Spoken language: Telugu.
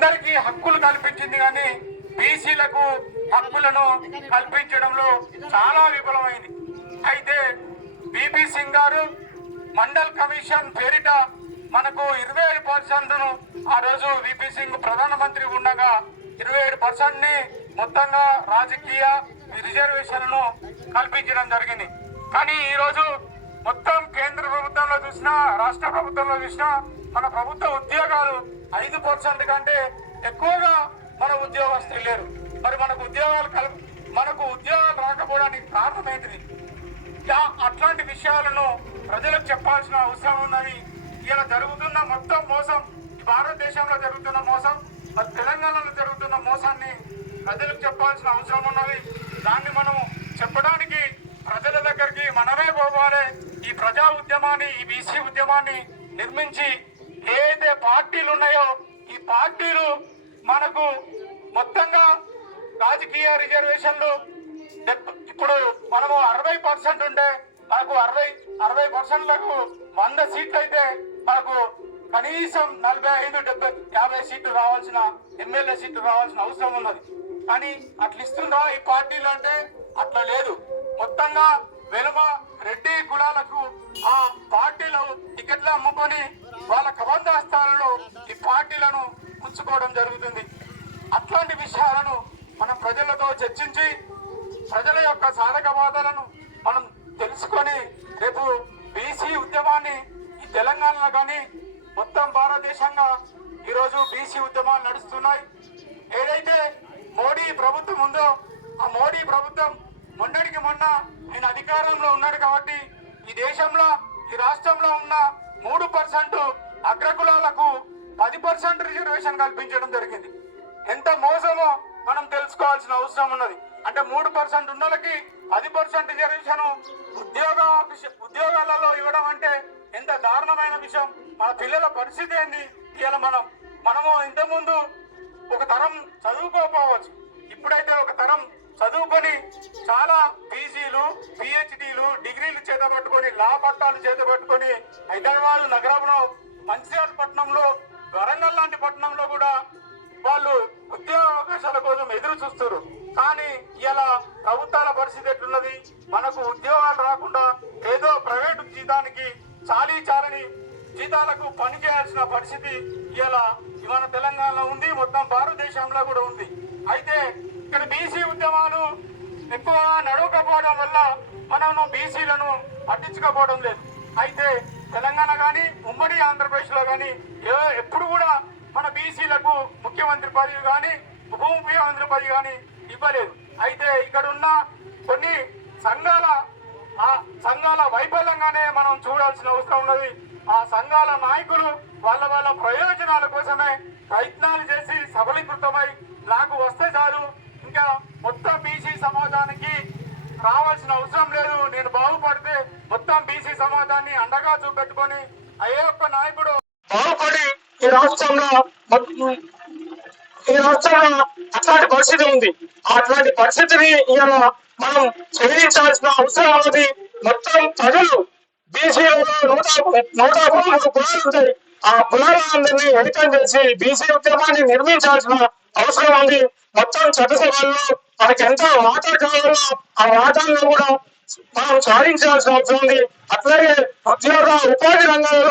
అందరికీ హక్కులు కల్పించింది కానీ బీసీలకు హక్కులను కల్పించడంలో చాలా విఫలమైంది. అయితే బీపీ సింగ్ గారు మండల్ కమిషన్ పేరిట మనకు 27%ను ఆ రోజు విపి సింగ్ ప్రధానమంత్రి ఉండగా 27%ని మొత్తంగా రాజకీయ రిజర్వేషన్లను కల్పించడం జరిగింది. కానీ ఈరోజు మొత్తం కేంద్ర ప్రభుత్వంలో చూసినా రాష్ట్ర ప్రభుత్వంలో చూసినా మన ప్రభుత్వ ఉద్యోగాలు 5% కంటే ఎక్కువగా మన ఉద్యోగస్తులు లేరు. మరి మనకు ఉద్యోగాలు రాకపోవడానికి కారణం ఏంటిది? అట్లాంటి విషయాలను ప్రజలకు చెప్పాల్సిన అవసరం ఉన్నది. ఇలా జరుగుతున్న మొత్తం మోసం, భారతదేశంలో జరుగుతున్న మోసం, మరి తెలంగాణలో జరుగుతున్న మోసాన్ని ప్రజలకు చెప్పాల్సిన అవసరం ఉన్నది. దాన్ని మనం చెప్పడానికి ప్రజల దగ్గరికి మనమే పోవాలి. ఈ ప్రజా ఉద్యమాన్ని, ఈ బీసీ ఉద్యమాన్ని నిర్మించి ఏదైతే పార్టీలు ఉన్నాయో ఈ పార్టీలు మనకు మొత్తంగా రాజకీయ రిజర్వేషన్లు ఇప్పుడు మనము 60% ఉంటే మనకు 60%లకు 100 సీట్లు అయితే మనకు కనీసం 45, 70, 50 సీట్లు రావాల్సిన ఎమ్మెల్యే సీట్లు రావాల్సిన అవసరం ఉన్నది. కానీ అట్లా ఇస్తుందా ఈ పార్టీలు అంటే? అట్లా లేదు. మొత్తంగా వెలుమ రెడ్డి కులాలకు ఆ పార్టీలు టికెట్లు అమ్ముకొని వాళ్ళ కబంధాస్తాలలో ఈ పార్టీలను ఉంచుకోవడం జరుగుతుంది. అట్లాంటి విషయాలను మనం ప్రజలతో చర్చించి ప్రజల యొక్క సాధక బాధలను మనం తెలుసుకొని రేపు బీసీ ఉద్యమాన్ని ఈ తెలంగాణలో కానీ మొత్తం భారతదేశంగా ఈరోజు బీసీ ఉద్యమాలు నడుస్తున్నాయి. ఏదైతే మోడీ ప్రభుత్వం ఉందో ఆ మోడీ ప్రభుత్వం మొన్నటికి మొన్న ఆయన అధికారంలో ఉన్నాడు కాబట్టి ఈ దేశంలో ఈ రాష్ట్రంలో ఉన్న 3% అగ్రకులాలకు 10% రిజర్వేషన్ కల్పించడం జరిగింది. ఎంత మోసమో మనం తెలుసుకోవాల్సిన అవసరం ఉన్నది. అంటే 3% ఉన్న వాళ్ళకి 10% రిజర్వేషన్ ఉద్యోగాలలో ఇవ్వడం అంటే ఎంత దారుణమైన విషయం. మన పిల్లల పరిస్థితి ఏంది? ఇవాళ మనము ఇంతకుముందు ఒక తరం చదువుకోకపోవచ్చు, ఇప్పుడైతే ఒక తరం చదువుకొని చాలా పీజీలు, పిహెచ్డీలు, డిగ్రీలు చేతపట్టుకొని లా పట్టాలు చేతపట్టుకొని హైదరాబాద్ నగరంలో, మంచిర్యాల పట్టణంలో, వరంగల్ లాంటి పట్టణంలో కూడా వాళ్ళు ఉద్యోగ అవకాశాల కోసం ఎదురు చూస్తారు. కానీ ఇలా ప్రభుత్వాల పరిస్థితి ఎట్లున్నది? మనకు ఉద్యోగాలు రాకుండా ఏదో ప్రైవేటు జీతానికి చాలీచారని జీతాలకు పని చేయాల్సిన పరిస్థితి ఇలా మన తెలంగాణలో ఉంది, మొత్తం భారతదేశంలో కూడా ఉంది. అయితే ఇక్కడ బీసీ ఉద్యమాలు ఎక్కువ నడవకపోవడం వల్ల మనము బీసీలను పట్టించుకోకపోవడం లేదు. అయితే తెలంగాణ కానీ ఉమ్మడి ఆంధ్రప్రదేశ్లో కానీ ఎప్పుడు కూడా మన బీసీలకు ముఖ్యమంత్రి పదవి కానీ ఉప ముఖ్యమంత్రి పదవి కానీ ఇవ్వలేదు. అయితే ఇక్కడ ఉన్న కొన్ని సంఘాల వైఫల్యంగానే మనం చూడాల్సిన అవసరం ఉన్నది. ఆ సంఘాల నాయకులు వాళ్ళ ప్రయోజనాల కోసమే ప్రయత్నాలు చేసి సఫలీకృతమై నాకు వస్తే చాలు, ఇంకా మొత్తం బీసీ సమాజానికి రావాల్సిన అవసరం లేదు, నేను బాగుపడితే మొత్తం బీసీ సమాజాన్ని అండగా చూపెట్టుకొని అయ్యే ఒక్క నాయకుడు బాగుపడి ఈ రాష్ట్రంలో అట్లాంటి పరిస్థితి ఉంది. అట్లాంటి పరిస్థితిని ఇవాళ మనం చెల్లించాల్సిన అవసరం ఉన్నది. మొత్తం ప్రజలు బీసీలలో 113 కులాలు ఉంటాయి. ఆ కులాలందరినీ ఎన్నికం చేసి బీసీ ఉద్యమాన్ని నిర్మించాల్సిన అవసరం ఉంది. మొత్తం చట్టసభల్లో మనకి ఎంత వాటా కావాలో ఆ వాటాలను కూడా మనం సాధించాల్సిన అవసరం ఉంది. అట్లాగే ఉద్యోగ ఉపాధి రంగంలో